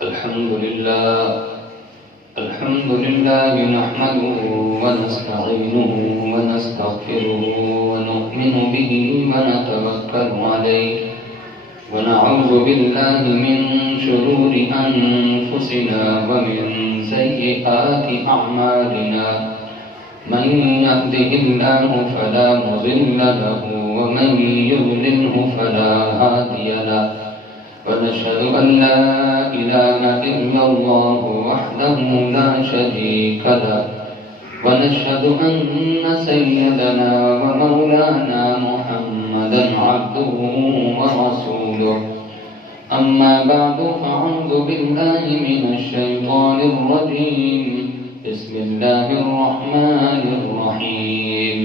الحمد لله نحمده ونستعينه ونستغفره ونؤمن به ونتوكل عليه ونعوذ بالله من شرور أنفسنا ومن سيئات أعمالنا من يهده الله فلا مضل له ومن يضلله فلا هادي له ونشهد أن لا إله إلا الله وحده لا شريك له ونشهد أن سيدنا ومولانا محمدا عبده ورسوله أما بعد فأعوذ بالله من الشيطان الرجيم بسم الله الرحمن الرحيم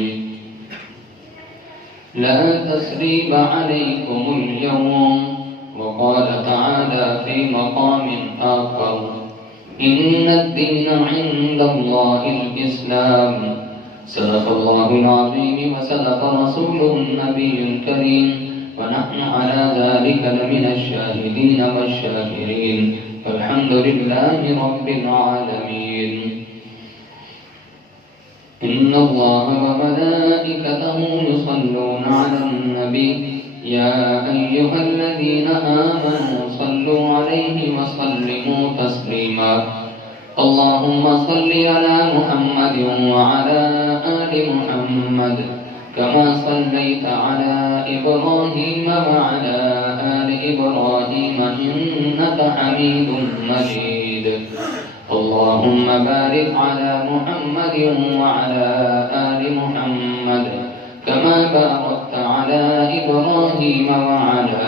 لا تثريب عليكم اليوم وقال تعالى في مقام آخر إن الدين عند الله الإسلام صدق الله العظيم وصدق رسوله النبي الكريم ونحن على ذلك لمن الشاهدين والشاكرين والحمد لله رب العالمين إن الله وملائكته يصلون على النبي يا أيها الذين آمنوا صلوا عليه وسلموا تسليما اللهم صل على محمد وعلى آل محمد كما صليت على إبراهيم وعلى آل إبراهيم إنك حميد مجيد اللهم بارك على محمد وعلى آل محمد كما باركت على إبراهيم وعلى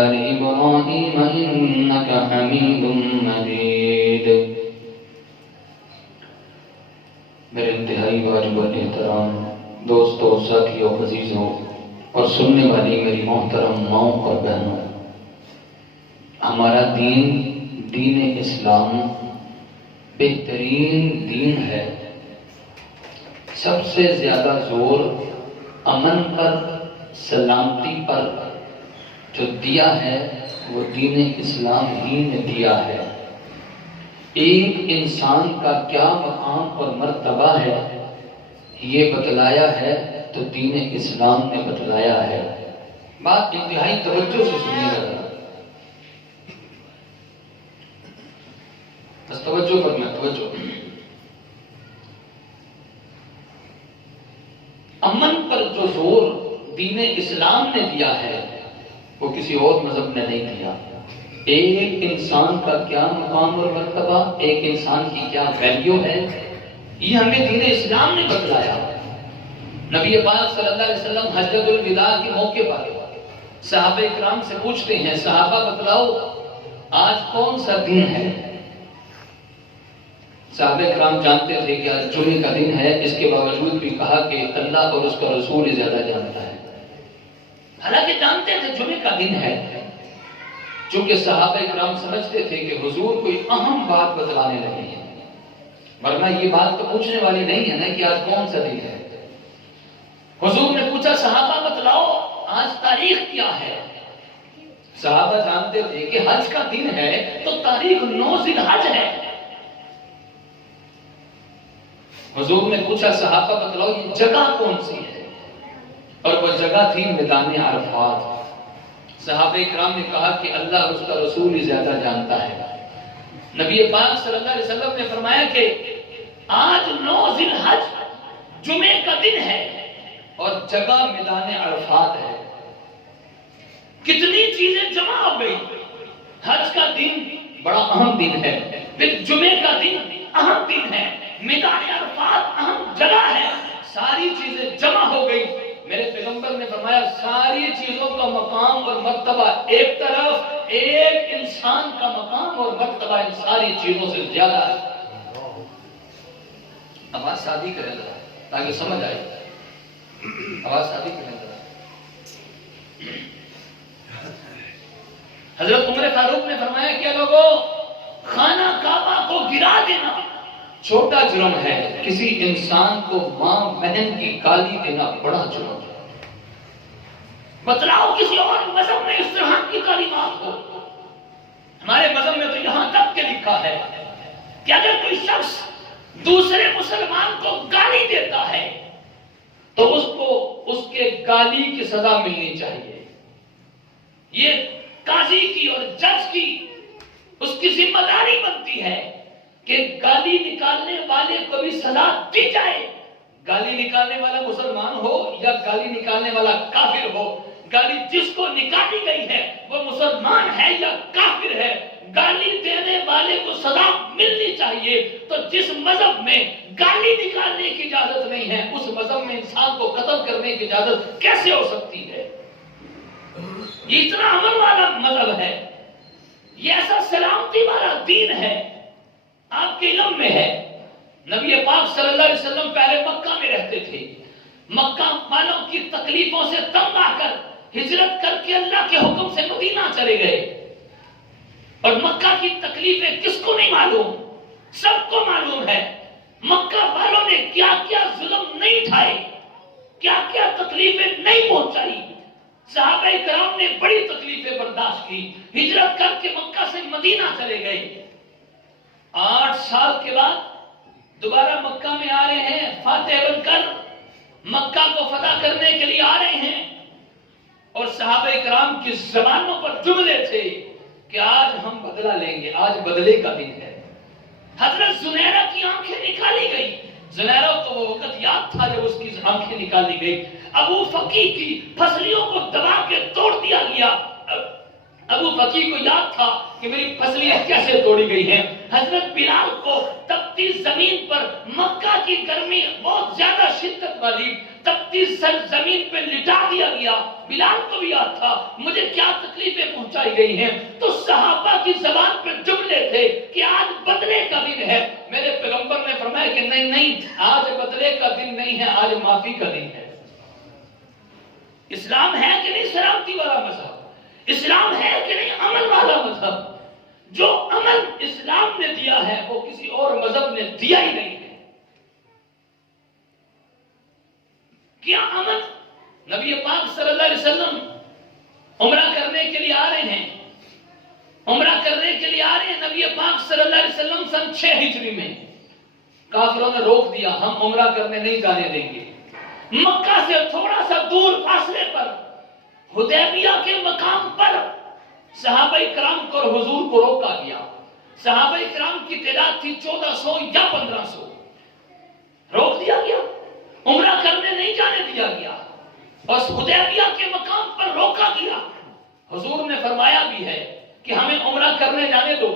آل إبراهيم إنك حميد مجيد میرے انتہائی واجب احترام دوستوں، ساتھیوں، عزیزوں اور سننے والی میری محترم ماؤں اور بہنوں، ہمارا دین اسلام بہترین دین ہے۔ سب سے زیادہ زور امن پر، سلامتی پر جو دیا ہے وہ دین اسلام ہی نے دیا ہے۔ ایک انسان کا کیا مقام اور مرتبہ ہے یہ بتلایا ہے تو دین اسلام نے بتلایا ہے۔ بات انتہائی توجہ سے سنیے گا، بس توجہ کرنا، توجہ۔ امن پر جو زور دین اسلام نے دیا ہے وہ کسی اور مذہب نے نہیں دیا۔ ایک انسان کا کیا مقام اور مرتبہ، ایک انسان کی کیا ویلیو ہے، یہ ہمیں دین اسلام نے بتلایا۔ نبی پاک صلی اللہ علیہ وسلم حجۃ الوداع کے موقع پر صحابہ اکرام سے پوچھتے ہیں، صحابہ بتلاؤ آج کون سا دن ہے؟ صحابہ اکرام جانتے تھے کہ آج جمعے کا دن ہے، اس کے باوجود بھی کہا کہ اللہ اور اس کا رسول ہی زیادہ جانتا ہے۔ حالانکہ جانتے تھے جمعے کا دن ہے، چونکہ صحابہ اکرام سمجھتے تھے کہ حضور کوئی اہم بات بتلانے لگے ہیں، ورنہ یہ بات تو پوچھنے والی نہیں ہے نا کہ آج کون سا دن ہے۔ حضور نے پوچھا صحابہ بتلاؤ آج تاریخ کیا ہے؟ صحابہ جانتے تھے کہ حج کا دن ہے تو تاریخ 9 ذی الحج ہے۔ حضور نے پوچھا صحابہ بتلاؤ یہ جگہ کون سی ہے؟ اور وہ جگہ تھی میدان عرفات۔ صحابہ اکرام نے کہا کہ اللہ اور اس کا رسول ہی زیادہ جانتا ہے۔ نبی پاک صلی اللہ علیہ وسلم نے فرمایا کہ آج 9 ذی الحج جمعے کا دن ہے اور جگہ میدان عرفات ہے۔ کتنی چیزیں جمع ہو گئی۔ حج کا دن بڑا اہم دن ہے، پھر جمعے کا دن اہم دن ہے، میدان عرفات اہم جگہ ہے، ساری چیزیں جمع ہو گئی۔ میرے پیغمبر نے فرمایا ساری چیزوں کا مقام اور مرتبہ ایک طرف، ایک انسان کا مقام اور مرتبہ ان ساری چیزوں سے زیادہ ہے۔ آواز شادی کریں ذرا تاکہ سمجھ آئے، آواز شادی کریں ذرا۔ حضرت عمر فاروق نے فرمایا کہ لوگوں خانہ کعبہ کو گرا دینا چھوٹا جرم ہے، کسی انسان کو ماں بہن کی گالی دینا بڑا جرم ہے۔ بتلاؤ کسی اور مذہب میں اس طرح کی تعلیمات ہو؟ ہمارے مذہب میں تو یہاں تک دیکھا ہے کہ اگر کوئی شخص دوسرے مسلمان کو گالی دیتا ہے تو اس کو اس کے گالی کی سزا ملنی چاہیے. یہ قاضی کی اور جج کی اس کی ذمہ داری بنتی ہے کہ گالی نکالنے والے کو بھی سزا دی جائے. گالی نکالنے والا مسلمان ہو یا گالی نکالنے والا کافر ہو, گالی جس کو نکالی گئی ہے وہ مسلمان ہے یا کافر ہے, گالی دینے والے کو سزا ملنی چاہیے. تو جس مذہب میں گالی نکالنے کی اجازت نہیں ہے اس مذہب میں انسان کو قتل کرنے کی اجازت کیسے ہو سکتی ہے؟ یہ اتنا امن والا مذہب ہے, یہ ایسا سلامتی والا دین ہے. آپ کے علم میں ہے نبی پاک صلی اللہ علیہ وسلم پہلے مکہ میں رہتے تھے. مکہ والوں کی تکلیفوں سے تنگ آ کر ہجرت کر کے اللہ کے حکم سے مدینہ چلے گئے. اور مکہ کی تکلیفیں کس کو نہیں معلوم؟ سب کو معلوم ہے. مکہ والوں نے کیا کیا ظلم نہیں اٹھائے, کیا کیا تکلیفیں نہیں پہنچائی. صحابہ کرام نے بڑی تکلیفیں برداشت کی, ہجرت کر کے مکہ سے مدینہ چلے گئے. 8 سال کے بعد دوبارہ مکہ میں آ رہے ہیں, فاتح بن کر مکہ کو فتح کرنے کے لیے آ رہے ہیں. اور صحابہ کرام کی زبانوں پر جملے تھے کہ آج ہم بدلہ لیں گے, آج بدلے کا دن ہے. حضرت زنیرہ کی آنکھیں نکالی گئی. زنیرہ کو وہ وقت یاد تھا جب اس کی آنکھیں نکالی گئی. ابو فقی کی پھسلیوں کو دبا کے توڑ دیا گیا. ابو فقی کو یاد تھا کہ میری پھسلیاں کیسے توڑی گئی ہیں. حضرت بلال کو تپتی زمین پر, مکہ کی گرمی بہت زیادہ شدت والی, تپتی زمین پہ لٹا دیا گیا. بلال کو بھی یاد تھا مجھے کیا تکلیفیں پہنچائی گئی ہیں. تو صحابہ کی زبان پہ جملے تھے کہ آج بدلے کا دن ہے. میرے پیغمبر نے فرمایا کہ نہیں نہیں, آج بدلے کا دن نہیں ہے, آج معافی کا دن ہے. اسلام ہے کہ نہیں سلامتی والا مذہب؟ اسلام ہے کہ نہیں امن والا مذہب؟ جو امن اسلام نے دیا ہے وہ کسی اور مذہب نے دیا ہی نہیں ہے. کیا امن؟ نبی پاک صلی اللہ علیہ وسلم عمرہ کرنے کے لیے آ رہے ہیں, عمرہ کرنے کے لیے آ رہے ہیں. نبی پاک صلی اللہ علیہ وسلم سن 6 ہجری میں کافروں نے روک دیا, ہم عمرہ کرنے نہیں جانے دیں گے. مکہ سے تھوڑا سا دور فاصلے پر حدیبیہ کے مقام پر صحابہ کرام کو اور حضور کو روکا گیا. صحابہ کرام کی تعداد تھی 1400 یا 1500. روک دیا گیا, عمرہ کرنے نہیں جانے دیا گیا, بس حدیبیہ کے مقام پر روکا گیا. حضور نے فرمایا بھی ہے کہ ہمیں عمرہ کرنے جانے دو.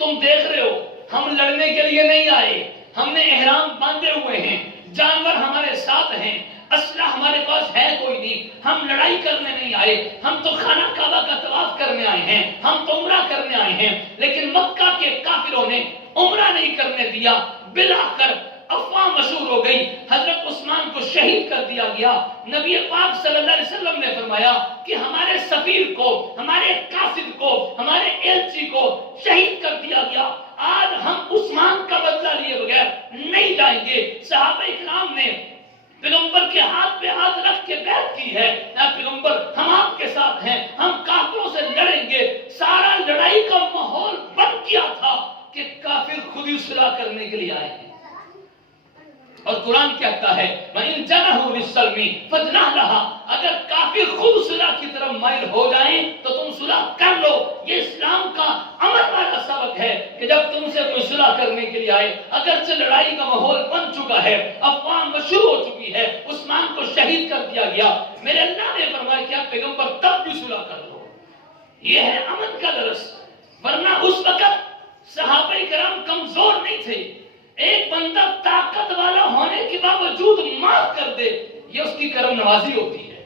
تم دیکھ رہے ہو ہم لڑنے کے لیے نہیں آئے, ہم نے احرام باندھے ہوئے ہیں, جانور ہمارے ساتھ ہیں, اسلحہ ہمارے پاس ہے کوئی نہیں, ہم لڑائی کرنے نہیں آئے, ہم تو خانہ کعبہ کا طواف کرنے آئے ہیں, ہم تو عمرہ کرنے آئے ہیں. لیکن مکہ کے کافروں نے عمرہ نہیں کرنے دیا. بالآخر افواہ مشہور ہو گئی, حضرت عثمان کو شہید کر دیا گیا. نبی پاک صلی اللہ علیہ وسلم نے فرمایا کہ ہمارے سفیر کو, ہمارے قاصد کو, ہمارے ایلچی کو شہید کر دیا گیا. آج ہم عثمان کا بدلہ لیے بغیر نہیں جائیں گے. صحابہ کرام نے پیغمبر کے ہاتھ پہ ہاتھ رکھ کے بیعت کی ہے, اے پیغمبر ہم آپ کے ساتھ ہیں, ہم کافروں سے لڑیں گے. سارا لڑائی کا ماحول بن گیا تھا کہ کافر خود ہی صلح کرنے کے لیے آئے ہیں. اور قرآن کہتا ہے وَإِن جَنَحُوا لِلسَّلْمِ فَاجْنَحْ لَهَا, اگر کافر خود صلح کی طرف مائل ہو جائیں تو تم صلح کر لو. یہ اسلام کا امن والا سبق ہے کہ جب تم سے کوئی صلح کرنے کے لیے آئے, اگرچہ لڑائی کا ماحول بن چکا ہے, افواہ مشہور ہو چکی ہے, عثمان کو شہید کر دیا گیا, میرے اللہ نے فرمایا کہ آپ پیغمبر تب بھی صلح کر لو. یہ ہے امن کا درس. ورنہ اس وقت صحابہ کرام کمزور نہیں تھے. ایک بندہ طاقت والا ہونے کے باوجود معاف کر دے, یہ اس کی کرم نوازی ہوتی ہے.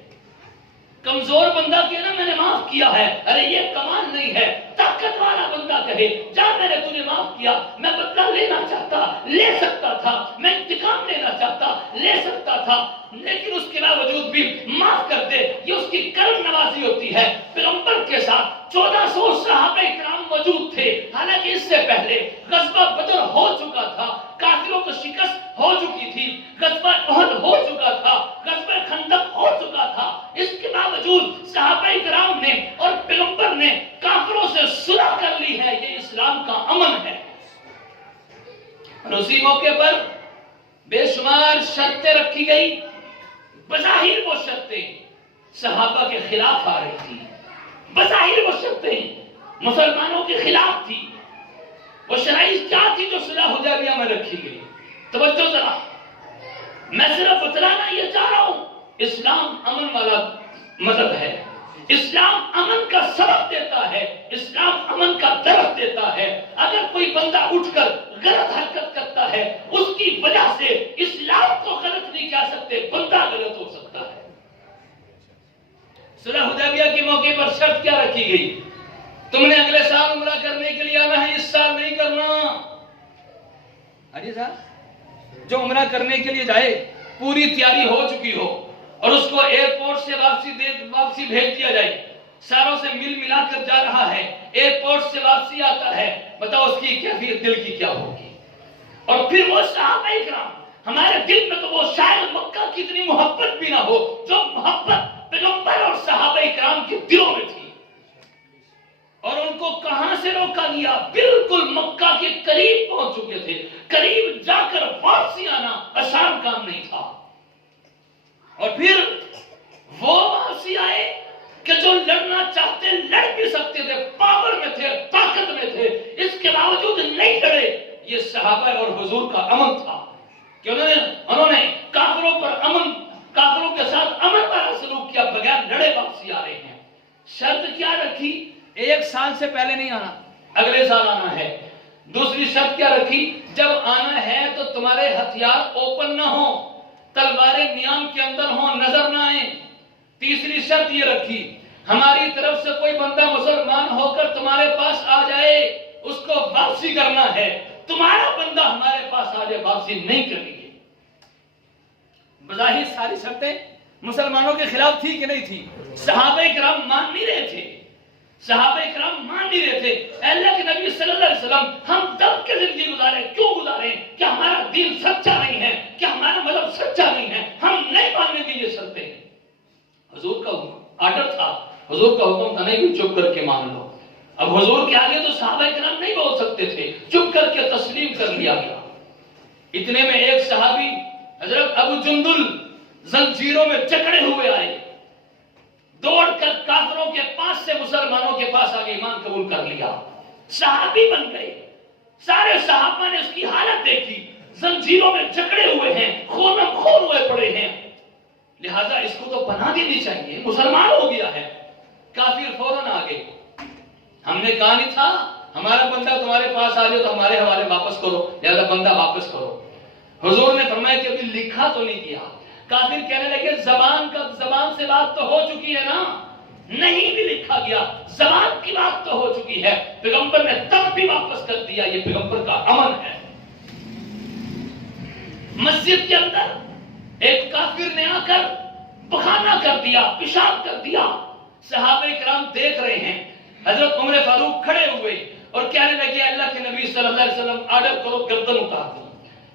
کمزور بندہ کہے نا میں نے معاف کیا ہے, ارے یہ کمال نہیں ہے. طاقت والا بندہ کہے جا میں نے تجھے معاف کیا, میں بدلہ لینا چاہتا لے سکتا تھا, میں انتقام لینا چاہتا لے سکتا تھا, لیکن اس کے باوجود بھی معاف کر دے, یہ اس کی کرم نوازی ہوتی ہے. پیغمبر کے ساتھ 1400 صحابہ کرام موجود تھے, حالانکہ اس سے پہلے غزوہ بدر ہو چکا تھا, کافروں کو شکست ہو چکی تھی, غزوہ احد ہو چکا تھا, غزوہ خندق ہو چکا تھا. اس کے باوجود صحابہ کرام نے اور پیغمبر نے کافروں سے صلح کر لی ہے. یہ اسلام اسلام کا امن ہے۔ اور اسی موقع پر بے شمار شرطیں رکھی گئی، بظاہر وہ شرطیں صحابہ کے خلاف آ رہی تھی، بظاہر وہ شرطیں مسلمانوں کے خلاف تھی، وہ شرائط کیا تھی جو صلح حدیبیہ میں رکھی گئی؟ توجہ ذرا، میں صرف بتلانا یہ چاہ رہا ہوں، اسلام امن والا مذہب ہے، اسلام امن کا سبب دیتا ہے، اسلام امن کا درس دیتا ہے۔ اگر کوئی بندہ اٹھ کر غلط حرکت کرتا ہے، اس کی وجہ سے اسلام کو غلط نہیں کہہ سکتے، بندہ غلط ہو سکتا ہے۔ صلح حدیبیہ کے موقع پر شرط کیا رکھی گئی؟ تم نے اگلے سال عمرہ کرنے کے لیے آنا ہے، اس سال نہیں کرنا۔ حاجی صاحب جو عمرہ کرنے کے لیے جائے، پوری تیاری ہو چکی ہو اور اس کو ایئرپورٹ سے واپسی بھیج دیا جائے، ساروں سے مل ملا کر جا رہا ہے، ایئرپورٹ سے واپسی آتا ہے، بتاؤ اس کی کیفیت دل کی کیا ہوگی؟ اور پھر وہ صحابہ اکرام، ہمارے دل میں تو وہ شاید مکہ کی اتنی محبت بھی نہ ہو جو محبت پیغمبر اور صحابہ اکرام کے دلوں میں تھی، اور ان کو کہاں سے روکا گیا؟ بالکل مکہ کے قریب پہنچ چکے تھے، قریب جا کر واپسی آنا آسان کام نہیں تھا۔ اور پھر وہ واپسی آئے کہ جو لڑنا چاہتے لڑ بھی سکتے تھے، پاور میں تھے، طاقت میں تھے، اس کے باوجود نہیں لڑے۔ یہ صحابہ اور حضور کا امن تھا کہ انہوں نے کافروں پر امن، کافروں کے ساتھ امن والا سلوک کیا، بغیر لڑے واپسی آ رہے ہیں۔ شرط کیا رکھی؟ ایک سال سے پہلے نہیں آنا، اگلے سال آنا ہے۔ دوسری شرط کیا رکھی؟ جب آنا ہے تو تمہارے ہتھیار اوپن نہ ہو، تلواریں نیام کے اندر ہوں، نظر نہ آئیں۔ تیسری شرط یہ رکھی، ہماری طرف سے کوئی بندہ مسلمان ہو کر تمہارے پاس آ جائے، اس کو واپسی کرنا ہے، تمہارا بندہ ہمارے پاس آ جائے، واپسی نہیں کریں گے۔ بظاہر ساری شرطیں مسلمانوں کے خلاف تھی کہ نہیں تھی؟ صحابہ کرام مان نہیں رہے تھے، صحابہ کرام مان نہیں رہے تھے۔ اے اللہ کے نبی صلی اللہ علیہ وسلم، ہم دب کے زندگی گزارے، کیوں گزارے؟ کیا ہمارا دین سچا نہیں ہے؟ کیا ہمارا مذہب سچا نہیں ہے؟ ہم نہیں ماننے کی یہ شرطیں۔ حضور کا آرڈر تھا، حضور کا حکم تھا، نہیں چپ کر کے مان لو۔ اب حضور کے آگے تو صحابہ کرام نہیں بول سکتے تھے، چپ کر کے تسلیم کر لیا گیا۔ اتنے میں ایک صحابی حضرت ابو جندل زنجیروں میں جکڑے ہوئے آئے، دوڑ کر کافروں کے پاس سے مسلمانوں کے پاس آگے ایمان قبول کر لیا، صحابی بن گئے۔ سارے صحابہ نے اس کی حالت دیکھی، زنجیروں میں جکڑے ہوئے ہیں، خونم خون ہوئے پڑے ہیں، لہذا اس کو تو پناہ دینی چاہیے، مسلمان ہو گیا ہے۔ کافر فوراً آگے، ہم نے کہا نہیں تھا ہمارا بندہ تمہارے پاس آ جائے تو ہمارے حوالے واپس کرو، لہذا بندہ واپس کرو۔ حضور نے فرمایا کہ ابھی لکھا تو نہیں کیا۔ کافر کہنے لگے زبان سے بات تو ہو چکی ہے نا، نہیں بھی لکھا گیا، زبان کی بات تو ہو چکی ہے۔ پیغمبر نے تب بھی واپس کر دیا، یہ پیغمبر کا امن ہے۔ مسجد کے اندر ایک کافر نے آ کر پخانہ کر دیا، پیشاب کر دیا، صحابہ کرام دیکھ رہے ہیں۔ حضرت عمر فاروق کھڑے ہوئے اور کہنے لگے اللہ کے نبی صلی اللہ علیہ وسلم آرڈر کرو، گردن اتار دو۔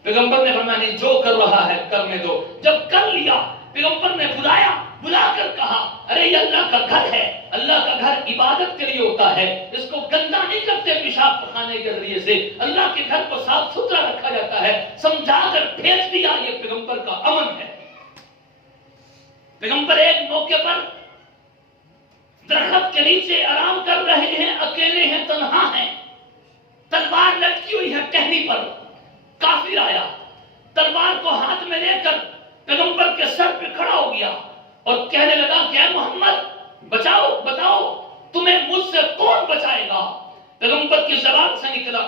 پیغمبر نے فرمایا نہیں، جو کر رہا ہے کرنے دو۔ جب کر لیا، پیغمبر نے بلا کر کہا ارے یہ اللہ کا گھر ہے، اللہ کا گھر عبادت کے لیے ہوتا ہے، اس کو گندا نہیں کرتے پیشاب پخانے کے ذریعے سے، اللہ کے گھر کو صاف ستھرا رکھا جاتا ہے، سمجھا کر بھیج دیا۔ یہ پیغمبر کا امن ہے۔ پیغمبر ایک موقع پر درخت کے نیچے آرام کر رہے ہیں، اکیلے ہیں، تنہا ہیں، تلوار لٹکی ہوئی ہے ٹہنی پر۔ کافر آیا، تلوار کو ہاتھ میں لے کر پیغمبر کے سر پہ کھڑا ہو گیا اور کہنے لگا کہ اے محمد بتاؤ تمہیں مجھ سے کون بچائے گا؟ پیغمبر کی زبان سے نکلا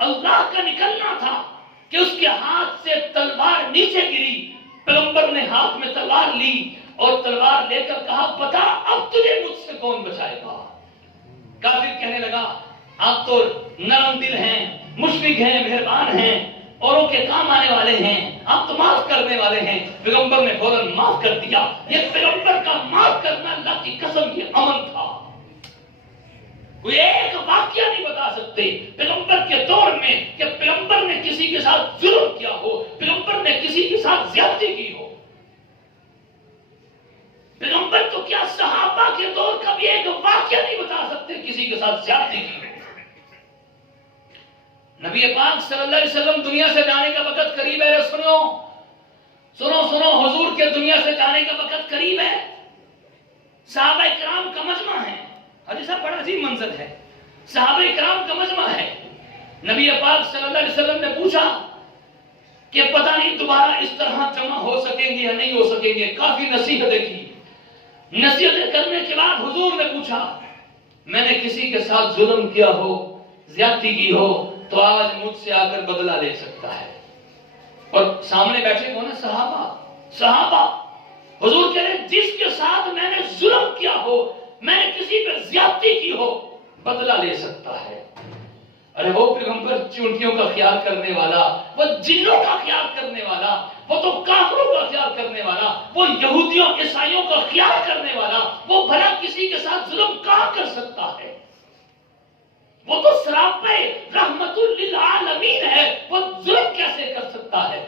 اللہ کا نکلنا تھا کہ اس کے ہاتھ سے تلوار نیچے گری۔ پیغمبر نے ہاتھ میں تلوار لی اور تلوار لے کر کہا بتا اب تجھے مجھ سے کون بچائے گا؟ کافر کہنے لگا آپ تو نرم دل ہیں، مشفق ہیں، مہربان ہیں، اوروں کے کام آنے والے ہیں، آپ تو معاف کرنے والے ہیں۔ پیغمبر نے فوراً معاف کر دیا۔ یہ پیغمبر کا معاف کرنا اللہ کی قسم یہ امن تھا۔ کوئی ایک واقعہ نہیں بتا سکتے پیغمبر کے دور میں کہ پیغمبر نے کسی کے ساتھ ظلم کیا ہو، پیغمبر نے کسی کے ساتھ زیادتی کی ہو۔ پیغمبر تو کیا صحابہ کے دور کا بھی ایک واقعہ نہیں بتا سکتے کسی کے ساتھ زیادتی کی ہو۔ نبی پاک صلی اللہ علیہ وسلم دنیا سے جانے کا وقت قریب ہے. سنو سنو سنو، حضور کے دنیا سے جانے کا وقت قریب ہے. صحابہ کرام کا مجمع ہے. حضرت صاحب بڑا عجیب منظر ہے. صحابہ کرام کا مجمع ہے. نبی پاک صلی اللہ علیہ وسلم نے پوچھا کہ پتہ نہیں دوبارہ اس طرح جمع ہو سکیں گے یا نہیں ہو سکیں گے. کافی نصیحتیں کی. نصیحتیں کرنے کے بعد حضور نے پوچھا میں نے کسی کے ساتھ ظلم کیا ہو، زیادتی کی ہو تو آج مجھ سے آ کر بدلہ لے سکتا ہے. اور سامنے بیٹھے کون ہیں؟ صحابہ. حضور کہہ رہے جس کے ساتھ میں نے ظلم کیا ہو، میں نے کسی پہ زیادتی کی ہو، بدلہ لے سکتا ہے. ارے وہ پیغمبر چونٹیوں کا خیال کرنے والا، وہ جنوں کا خیال کرنے والا، وہ تو کافروں کا خیال کرنے والا، وہ یہودیوں عیسائیوں کا خیال کرنے والا، وہ بھلا کسی کے ساتھ ظلم کہاں کر سکتا ہے؟ وہ تو سراپے رحمت للعالمین ہے، وہ ظلم کیسے کر سکتا ہے؟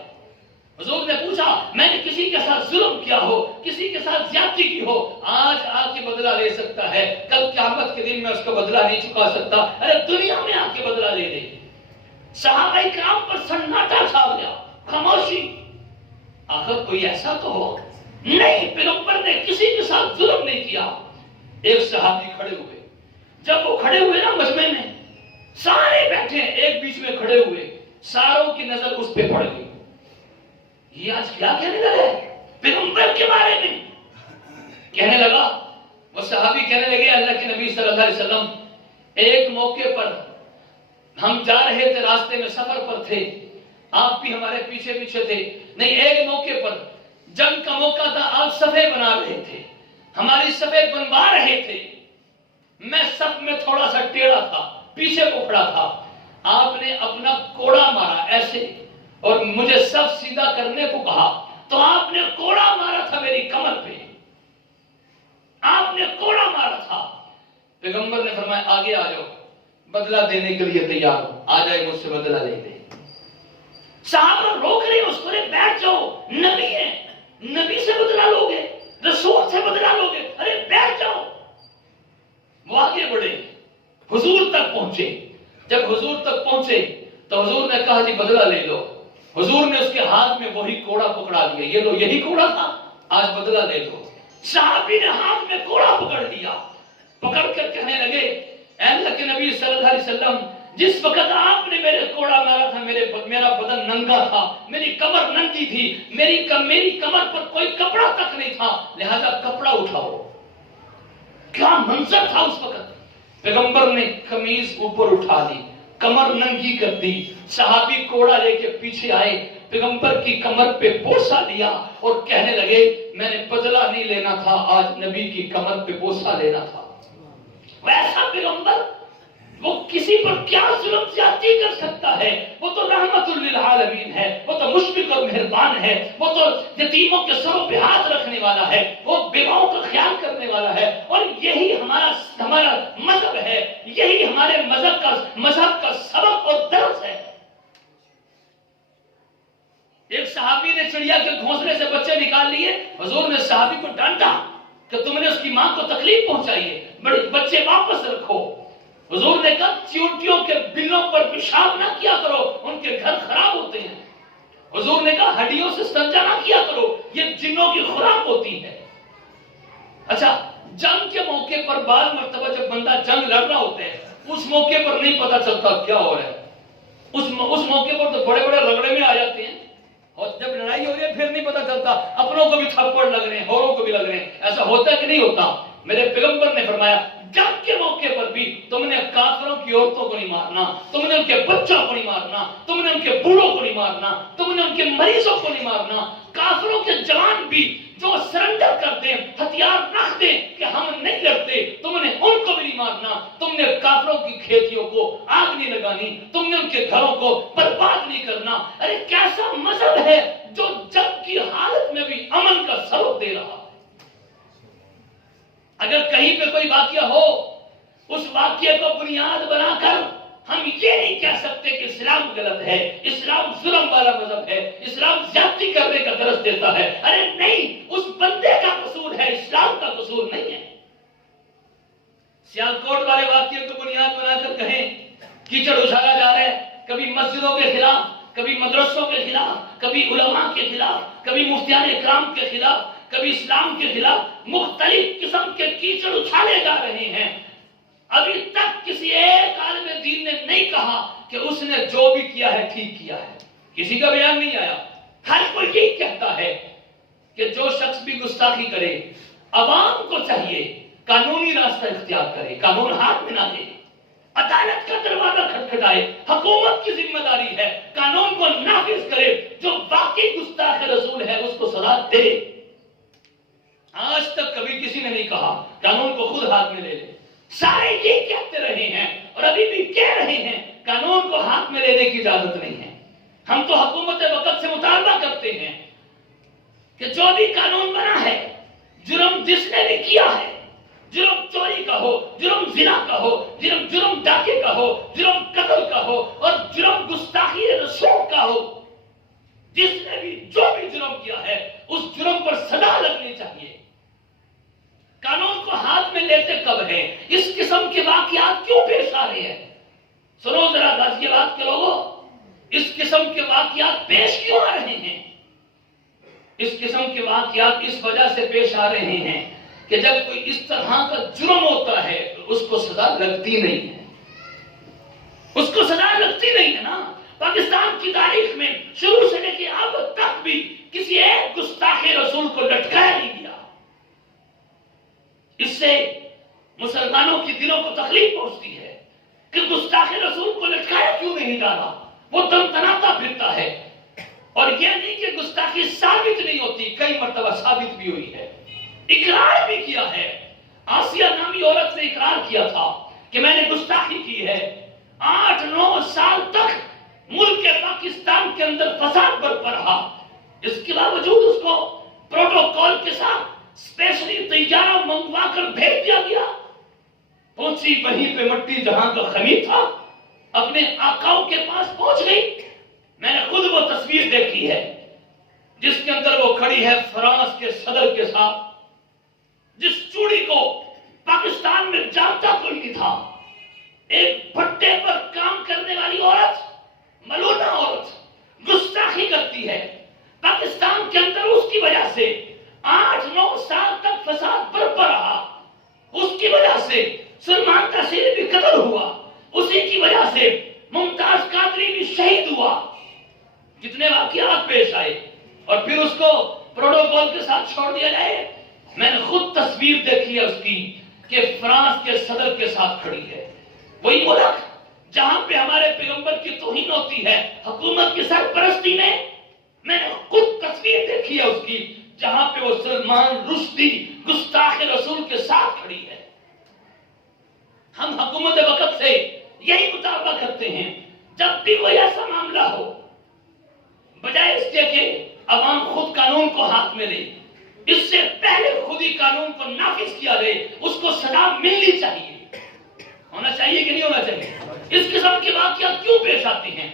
حضور نے پوچھا میں نے کسی کے ساتھ ظلم کیا ہو، کسی کے ساتھ زیادتی کی ہو، آج آ کے بدلہ لے سکتا ہے، کل قیامت کے دن میں اس کا بدلہ نہیں چکا سکتا. ارے دنیا میں آ کے بدلہ لے دے. صحابہ کرام پر سناٹا چھا گیا، خاموشی. آخر کوئی ایسا تو ہو. نہیں، پیغمبر نے کسی کے ساتھ ظلم نہیں کیا. ایک صحابی کھڑے ہوئے. جب وہ کھڑے ہوئے نا مجمع میں، سارے بیٹھے ایک بیچ میں کھڑے ہوئے، ساروں کی نظر اس پہ پڑ گئی. یہ آج کیا کہنے لگا ہے پیغمبر کے بارے میں؟ کہنے لگا، وہ صحابی کہنے لگے اللہ کے نبی صلی اللہ علیہ وسلم ایک موقع پر ہم جا رہے تھے، راستے میں سفر پر تھے، آپ بھی ہمارے پیچھے پیچھے تھے. نہیں، ایک موقع پر جنگ کا موقع تھا، آپ صفے بنا رہے تھے، ہماری صفے بنوا رہے تھے. میں صف میں تھوڑا سا ٹیڑھا تھا، پیچھے کو کھڑا تھا. آپ نے اپنا کوڑا مارا ایسے اور مجھے صف سیدھا کرنے کو کہا، تو آپ نے کوڑا مارا تھا میری کمر پہ. آپ نے کوڑا مارا تھا. پیغمبر نے فرمایا آگے آ جاؤ، بدلہ دینے کے لیے تیار ہوں، آ جائے مجھ سے بدلہ لے دے. صحابہ روک رہے اس کو، بیٹھ جاؤ، نبی ہے، نبی سے بدلہ لوگے، رسول سے بدلہ لوگے، ارے بیٹھ جاؤ. وہ آگے بڑھے، حضور تک پہنچے. جب حضور تک پہنچے تو حضور نے کہا جی بدلہ لے لو. حضور نے اس کے ہاتھ میں وہی کوڑا پکڑا دیا، یہ لو، یہی کوڑا تھا، آج بدلہ لے لو. صحابی نے ہاتھ میں کوڑا پکڑ لیا، پکڑ کر کہنے لگے اے اللہ کے نبی صلی اللہ علیہ وسلم، جس وقت آپ نے میرے کوڑا مارا تھا میرا بدن ننگا تھا، میری کمر ننگی تھی، میری کمر پر کوئی کپڑا تک نہیں تھا، لہذا کپڑا اٹھاؤ. کیا منظر تھا اس وقت. پیغمبر نے قمیض اوپر اٹھا دی، کمر ننگی کر دی. صحابی کوڑا لے کے پیچھے آئے، پیغمبر کی کمر پہ بوسہ لیا اور کہنے لگے میں نے بدلہ نہیں لینا تھا، آج نبی کی کمر پہ بوسہ لینا تھا. ویسا پیغمبر، وہ کسی پر کیا ظلم زیادتی کر سکتا ہے؟ وہ تو رحمت للعالمین ہے، وہ تو مشفق اور مہربان ہے، وہ تو یتیموں کے سروں پہ ہاتھ رکھنے والا ہے، وہ بیواؤں کا خیال کرنے والا ہے. اور یہی ہمارا مذہب ہے، یہی ہمارے مذہب کا سبق اور درس ہے. ایک صحابی نے چڑیا کے گھونسلے سے بچے نکال لیے. حضور نے صحابی کو ڈانٹا کہ تم نے اس کی ماں کو تکلیف پہنچائی ہے، بچے واپس رکھو. حضور نے کہا چیونٹیوں کے بلوں پر پیشاب نہ کیا کرو، ان کے گھر خراب ہوتے ہیں. حضور نے کہا ہڈیوں سے استنجا نہ کیا کرو، یہ جنوں کی خوراک ہوتی ہے. اچھا، جنگ کے موقع پر بعض مرتبہ جب بندہ جنگ لڑ رہا ہوتا ہے، اس موقع پر نہیں پتا چلتا کیا ہو رہا ہے. اس موقع پر تو بڑے بڑے رگڑے میں آ جاتے ہیں، اور جب لڑائی ہو رہی ہے پھر نہیں پتا چلتا، اپنوں کو بھی تھپڑ لگ رہے ہیں، اوروں کو بھی لگ رہے ہیں. ایسا ہوتا ہے کہ نہیں ہوتا؟ میرے پیغمبر نے فرمایا جنگ کے موقع پر بھی تم نے کافروں کی عورتوں کو نہیں مارنا، تم نے ان کے بچوں کو نہیں مارنا، تم نے ان کے بوڑھوں کو نہیں مارنا، تم نے ان کے مریضوں کو نہیں مارنا. کافروں کے جوان بھی جو سرنڈر کر دیں، ہتھیار رکھ دیں کہ ہم نہیں لڑتے، تم نے ان کو بھی نہیں مارنا. تم نے کافروں کی کھیتیوں کو آگ نہیں لگانی، تم نے ان کے گھروں کو برباد نہیں کرنا. ارے کیسا مذہب ہے جو جنگ کی حالت میں بھی امن کا سبق دے رہا. اگر کہیں پہ کوئی واقعہ ہو، اس واقعے کو بنیاد بنا کر ہم یہ نہیں کہہ سکتے کہ اسلام غلط ہے، اسلام ظلم والا مذہب ہے، اسلام زیادتی کرنے کا درس دیتا ہے. ارے نہیں، اس بندے کا قصور ہے، اسلام کا قصور نہیں ہے. سیالکوٹ والے واقعے کو بنیاد بنا کر کہیں کیچڑ اچھالا جا رہا ہے، کبھی کبھی مسجدوں کے خلاف، کبھی مدرسوں کے خلاف، کبھی علماء کے خلاف، کبھی مفتیان اکرام کے خلاف، کبھی اسلام کے خلاف مختلف قسم کے کیچڑ اچھالے جا رہے ہیں۔ ابھی تک کسی ایک عالم دین نے نہیں کہا کہ اس نے جو بھی کیا ہے ٹھیک کیا ہے، کسی کا بیان نہیں آیا۔ ہر کوئی یہی کہتا ہے کہ جو شخص بھی گستاخی کرے عوام کو چاہیے قانونی راستہ اختیار کرے، قانون ہاتھ میں نہ لے، عدالت کا دروازہ کھٹکھٹائے۔ حکومت کی ذمہ داری ہے قانون کو نافذ کرے، جو واقعی گستاخ رسول ہے اس کو سزا دے۔ آج تک کبھی کسی نے نہیں کہا قانون کو خود ہاتھ میں لے لے، سارے یہ کہتے رہے ہیں اور ابھی بھی کہہ رہے ہیں قانون کو ہاتھ میں لینے کی اجازت نہیں ہے۔ ہم تو حکومت وقت سے مطالبہ کرتے ہیں کہ جو بھی قانون بنا ہے، جرم جس نے بھی کیا ہے، جرم چوری کا ہو، جرم زنا کا ہو، جرم ڈاکے کا ہو، جرم قتل کا ہو اور جرم گستاخی رسول کا ہو، جس نے بھی جو بھی جرم کیا ہے اس جرم پر سزا لگنی چاہیے۔ قانون کو ہاتھ میں لیتے کب ہیں؟ اس قسم کے واقعات کیوں پیش آ رہے ہیں؟ سنو ذرا غازی آباد کے لوگوں، اس قسم کے واقعات پیش کیوں آ رہے ہیں؟ اس قسم کے واقعات اس وجہ سے پیش آ رہے ہیں کہ جب کوئی اس طرح کا جرم ہوتا ہے تو اس کو سزا لگتی نہیں ہے، اس کو سزا لگتی نہیں ہے نا۔ پاکستان کی تاریخ میں شروع سے لے کے اب تک بھی کسی ایک گستاخ رسول کو لٹکایا نہیں گیا۔ اس سے مسلمانوں کی دلوں کو تکلیف پہنچتی ہے کہ گستاخ رسول کو لٹکایا کیوں نہیں جا رہا، وہ تنتناتا پھرتا ہے۔ اور یہ نہیں کہ گستاخی ثابت نہیں ہوتی، کئی مرتبہ ثابت بھی ہوئی ہے، اقرار بھی کیا ہے۔ آسیہ نامی عورت نے اقرار کیا تھا کہ میں نے گستاخی کی ہے۔ 8-9 سال تک ملک پاکستان کے اندر فساد برپا رہا، اس کے باوجود اس کو پروٹوکول کے ساتھ اسپیشلی طیارہ منگوا کر بھیج دیا گیا۔ پہنچی وہیں پہ مٹی جہاں کا خمیر تھا، اپنے آقاؤں کے پاس پہنچ گئی۔ میں نے خود وہ تصویر دیکھی ہے جس کے اندر وہ کھڑی ہے فرانس کے صدر کے ساتھ، جس چوڑی کو پاکستان میں جانتا کوئی نہیں تھا۔ ایک بھٹے پر کام کرنے والی عورت، ملونہ عورت گستاخی کرتی ہے پاکستان کے اندر، اس کی وجہ سے 8-9 سال تک فساد برپا رہا، اس کی وجہ سے سلمان تحصیل بھی قتل ہوا، اسی کی وجہ سے ممتاز قادری بھی شہید ہوا۔ کتنے واقعات پیش آئے اور پھر اس کو پروٹوکول کے ساتھ چھوڑ دیا جائے۔ میں نے خود تصویر دیکھی ہے اس کی کہ فرانس کے صدر کے ساتھ کھڑی ہے، وہی ملک جہاں پہ ہمارے پیغمبر کی توہین ہوتی ہے حکومت کی سرپرستی میں۔ میں نے خود تصویر دیکھی ہے اس کی جہاں پہ وہ سلمان رشدی گستاخ رسول کے ساتھ کھڑی ہے۔ ہم حکومت وقت سے یہی مطالبہ کرتے ہیں جب بھی کوئی ایسا معاملہ ہو، بجائے اس کے کہ عوام خود قانون کو ہاتھ میں لے، اس سے پہلے خود ہی قانون کو نافذ کیا جائے، اس کو سزا ملنی چاہیے۔ ہونا چاہیے کہ نہیں ہونا چاہیے؟ اس قسم کے واقعات کیوں پیش آتے ہیں؟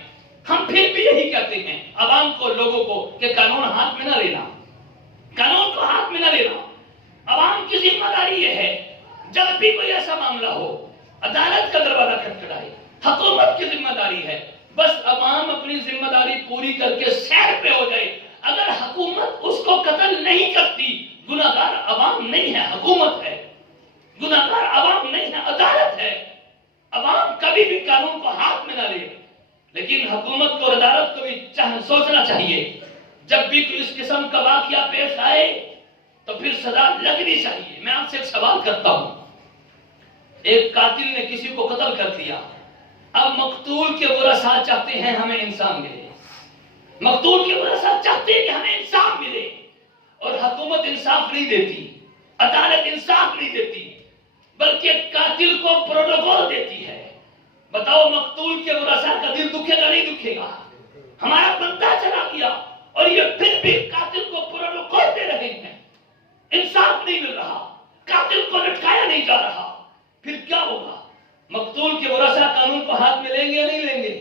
ہم پھر بھی یہی کہتے ہیں عوام کو، لوگوں کو کہ قانون ہاتھ میں نہ لینا، قانون کو ہاتھ میں نہ لینا۔ عوام کی ذمہ داری یہ ہے جب بھی کوئی ایسا معاملہ ہو عدالت کا دروازہ کھٹکھٹائے، حکومت کی ذمہ داری ہے بس عوام اپنی ذمہ داری پوری کر کے سیر پہ ہو جائے۔ اگر حکومت اس کو قتل نہیں کرتی، گناہگار عوام نہیں ہے، حکومت ہے، گناہگار عوام نہیں ہے، عدالت ہے۔ عوام کبھی بھی قانون کو ہاتھ میں نہ لے، لیکن حکومت کو اور عدالت کو بھی سوچنا چاہیے جب بھی کوئی اس قسم کا واقعہ پیش آئے تو پھر سزا لگنی چاہیے۔ میں آپ سے ایک سوال کرتا ہوں، ایک قاتل نے کسی کو قتل کر دیا، اب مقتول کے ورثاء چاہتے ہیں ہمیں انصاف ملے، مقتول کے ورثاء چاہتے ہیں کہ ہمیں انصاف ملے، اور حکومت انصاف نہیں دیتی، عدالت انصاف نہیں دیتی، بلکہ قاتل کو پروٹوکول دیتی ہے۔ بتاؤ مقتول کے ورثاء کا دل دکھے گا نہیں دکھے گا؟ ہمارا بندہ چلا گیا اور یہ پھر بھی قاتل کو پروٹوکول دے رہے ہیں، انصاف نہیں مل رہا، قاتل کو لٹکایا نہیں جا رہا، پھر کیا ہوگا؟ مقتول کے ورثاء قانون کو ہاتھ میں لیں گے یا نہیں لیں گے؟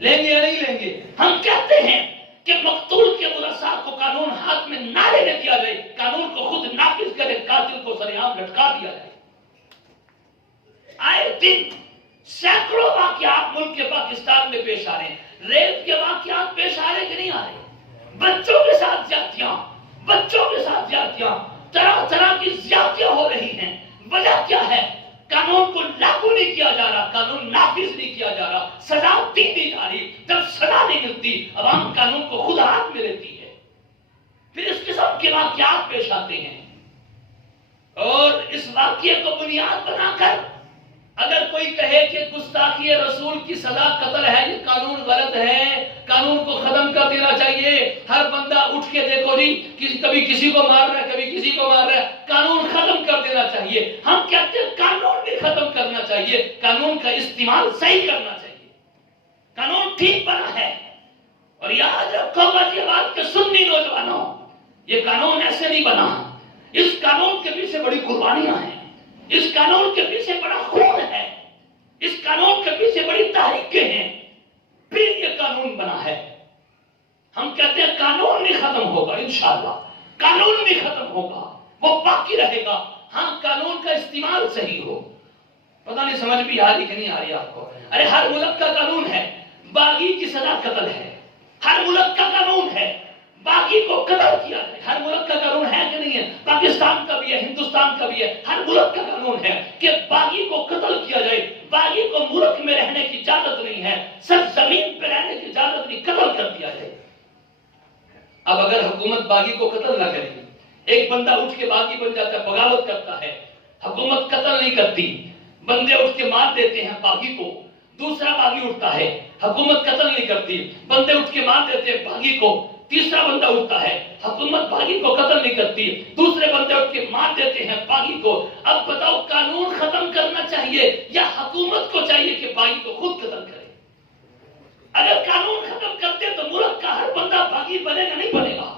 لیں گے یا نہیں لیں گے؟ ہم کہتے ہیں کہ مقتول کے ورثاء کو قانون ہاتھ میں نہ لینے دیا جائے، قانون کو خود نافذ کرے، قاتل کو سرعام لٹکا دیا جائے۔ آئے دن سینکڑوں واقعات ملک کے پاکستان میں پیش آ رہے ہیں، ریپ کے واقعات پیش آ رہے کہ نہیں آ رہے؟ بچوں کے ساتھ زیادتیاں، طرح طرح کی زیادتیاں ہو رہی ہیں۔ وجہ کیا ہے؟ قانون کو لاگو نہیں کیا جا رہا، قانون نافذ نہیں کیا جا رہا، سزا دی نہیں جا رہی۔ جب سزا نہیں ملتی، عوام قانون کو خود ہاتھ میں لیتی ہے، پھر اس قسم کے واقعات پیش آتے ہیں۔ اور اس واقعے کو بنیاد بنا کر اگر کوئی کہے کہ گستاخی رسول کی سزا قتل ہے، یہ قانون غلط ہے، قانون کو ختم کر دینا چاہیے، ہر بندہ اٹھ کے دیکھو جی کبھی کسی کو مار رہا ہے، کبھی کسی کو مار رہا ہے، قانون ختم کر دینا چاہیے۔ ہم کہتے ہیں قانون بھی ختم کرنا چاہیے، قانون کا استعمال صحیح کرنا چاہیے، قانون ٹھیک بنا ہے۔ اور یاد رکھو غازی آباد کے سنی نوجوانوں، یہ قانون ایسے نہیں بنا، اس قانون کے پیچھے بڑی قربانیاں ہیں، اس قانون کے پیچھے بڑا خون ہے، اس قانون کے پیچھے بڑی تحریکیں ہیں، پھر یہ قانون بنا ہے۔ ہم کہتے ہیں قانون نہیں ختم ہوگا، انشاءاللہ قانون نہیں ختم ہوگا، وہ باقی رہے گا، ہاں قانون کا استعمال صحیح ہو۔ پتہ نہیں سمجھ بھی آ رہی کہ نہیں آ رہی آپ کو؟ ارے ہر ملک کا قانون ہے باغی کی سزا قتل ہے، ہر ملک کا قانون ہے باغی کو قتل کیا جائے، ہر ملک کا قانون ہے کہ نہیں ہے؟ پاکستان کا بھی ہے، ہندوستان کا بھی ہے، ہر ملک کا قانون ہے کہ باغی کو قتل کیا جائے، باغی کو ملک میں رہنے کی اجازت نہیں ہے، سب زمین پہ رہنے کی اجازت نہیں، قتل کر دیا جائے۔ اب اگر حکومت باغی کو قتل نہ کرے، ایک بندہ اٹھ کے باغی بن جاتا ہے، بغاوت کرتا ہے، حکومت قتل نہیں کرتی، بندے اٹھ کے مار دیتے ہیں باغی کو، دوسرا باغی اٹھتا ہے، حکومت قتل نہیں کرتی، بندے اٹھ کے مار دیتے ہیں باغی کو، تیسرا بندہ اٹھتا ہے، حکومت باغی کو قتل نہیں کرتی، دوسرے بندے اٹھ کے مار دیتے ہیں باغی کو۔ اب بتاؤ قانون ختم کرنا چاہیے یا حکومت کو چاہیے کہ باغی کو خود قتل کرے؟ اگر قانون ختم کرتے تو ملک کا ہر بندہ باغی بنے گا نہیں بنے گا؟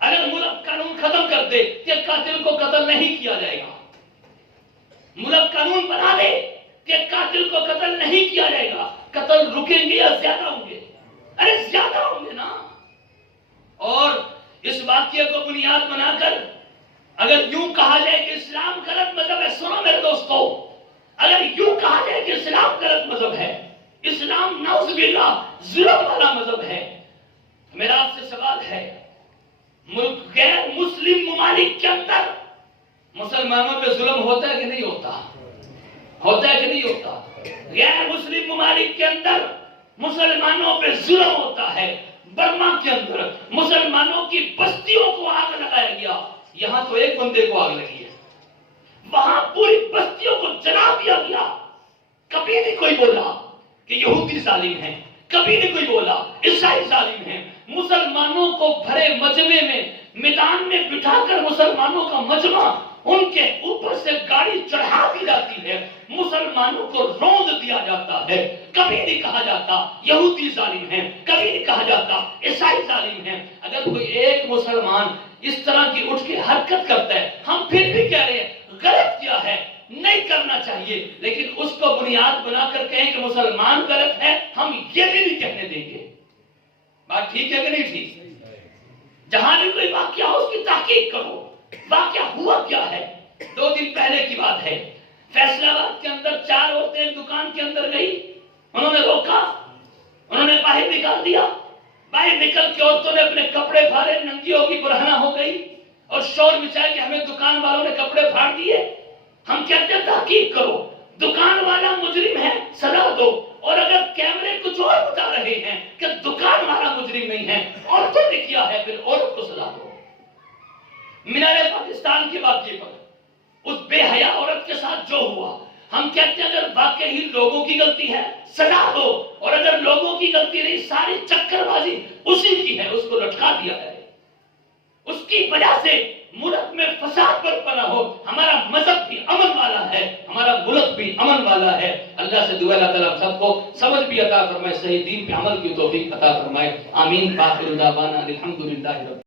اگر ملک قانون ختم کرتے کہ قاتل کو قتل نہیں کیا جائے گا، ملک قانون بنا دے کہ قاتل کو قتل نہیں کیا جائے گا، قتل رکیں گے یا زیادہ ہوں گے؟ ارے زیادہ ہوں گے نا۔ اور اس واقعے کو بنیاد بنا کر اگر یوں کہا جائے کہ اسلام غلط مذہب ہے، سنو میرے دوستو، اگر یوں کہا جائے کہ اسلام غلط مذہب ہے، اسلام نعوذ باللہ ظلم والا مذہب ہے، میرا آپ سے سوال ہے، غیر مسلم ممالک کے اندر مسلمانوں پہ ظلم ہوتا ہے کہ نہیں ہوتا؟ ہوتا ہے کہ نہیں ہوتا؟ غیر مسلم ممالک کے اندر مسلمانوں پہ ظلم ہوتا ہے۔ برما کے اندر مسلمانوں کی بستیوں کو آگ لگایا گیا، یہاں تو ایک بندے کو آگ لگی ہے، وہاں پوری بستیوں کو جلا دیا گیا۔ کبھی نہیں کوئی بولا کہ یہودی ظالم ہیں، کبھی نہیں کوئی بولا عیسائی ظالم ہیں۔ مسلمانوں کو بھرے مجمع میں میدان میں بٹھا کر مسلمانوں کا مجمع، ان کے اوپر سے گاڑی چڑھا دی جاتی ہے، مسلمانوں کو روند دیا جاتا ہے۔ کبھی نہیں کہا جاتا یہودی ظالم ہیں، کبھی نہیں کہا جاتا عیسائی ظالم ہیں۔ اگر کوئی ایک مسلمان اس طرح کی اٹھ کے حرکت کرتا ہے، ہم پھر بھی کہہ رہے ہیں غلط کیا ہے، نہیں کرنا چاہیے، لیکن اس کو بنیاد بنا کر کہیں کہ مسلمان غلط ہے، ہم یہ بھی نہیں کہنے دیں گے۔ بات ٹھیک ہے کہ نہیں ٹھیک؟ جہاں بھی کوئی واقعہ ہو اس کی تحقیق کرو، واقعہ ہوا کیا ہے۔ 2 دن پہلے کی بات ہے، فیصل آباد کے اندر 4 عورتیں ایک دکان کے اندر گئی، انہوں نے روکا، انہوں نے باہر نکال دیا، باہر نکل کے عورتوں نے اپنے کپڑے پھاڑے، ننگی ہوگی، برہنہ ہو گئی اور شور مچایا کہ ہمیں دکان والوں نے کپڑے پھاڑ دیے۔ ہم کہتے ہیں تحقیق کرو، دکان والا مجرم ہے سزا دو، اور اگر کیمرے کچھ اور بتا رہے ہیں کہ دکان والا مجرم نہیں ہے، عورتوں نے کیا ہے، پھر عورت کو سزا دو۔ مینار پاکستان کے واقعے پر اس بے حیا عورت کے ساتھ جو ہوا، ہم کہتے ہیں اگر واقعی لوگوں کی غلطی ہے سزا دو، اور اگر لوگوں کی غلطی نہیں، ساری چکر بازی اسی کی ہے، اس کو لٹکا دیا جائے، اس کی وجہ سے ملک میں فساد برپا نہ ہو۔ ہمارا مذہب بھی امن والا ہے، ہمارا ملک بھی امن والا ہے۔ اللہ سے دعا اللہ تعالیٰ سب کو سمجھ بھی عطا فرمائے، صحیح دین پہ عمل کی توفیق عطا فرمائے، آمین۔ باخر دعوانا الحمدللہ۔